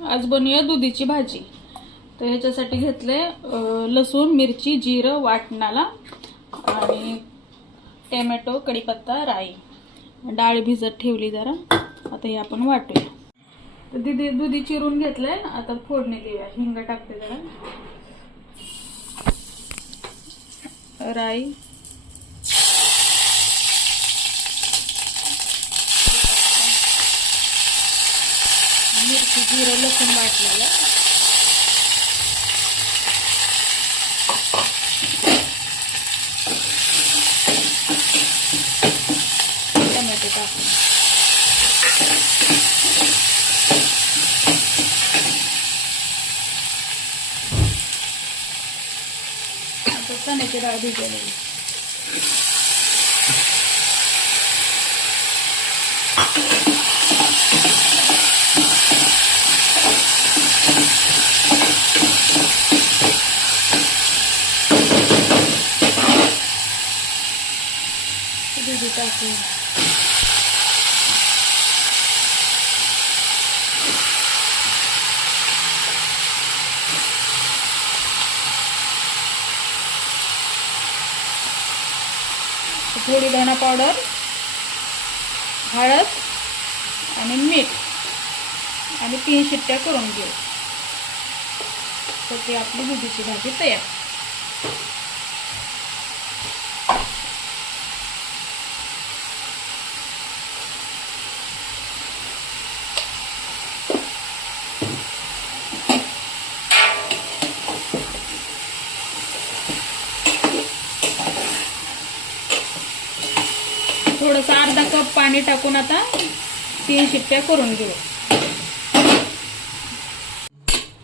आज बनवूया दुधीची भाजी। तर ह्याच्यासाठी घेतले लसूण, मिरची, जिरं वाटणाला आणि टोमॅटो, कढीपत्ता, राई, डाळ भिजत ठेवली जरा। आता हे आपण वाटूया। तर दुधी चिरून घेतले, आता फोडणी देऊया। हिंग टाकते जरा, राई, मिरची, जिरं, लसूण वाटलेलं, टोमॅटो टाकून आता चण्याची डाळ भिजवलेली, दूध टाकून थोडी धना पावडर, हळद आणि मीठ आणि 3 शिट्ट्या करून घेऊ। तर ती आपली दुधीची भाजी तयार। थोडंसं अर्धा कप पाणी टाकून आता 3 शिट्ट्या करून घेऊ।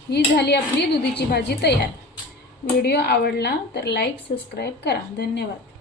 ही झाली आपली दुधीची भाजी तयार। व्हिडिओ आवडला तर लाईक, सबस्क्राईब करा। धन्यवाद।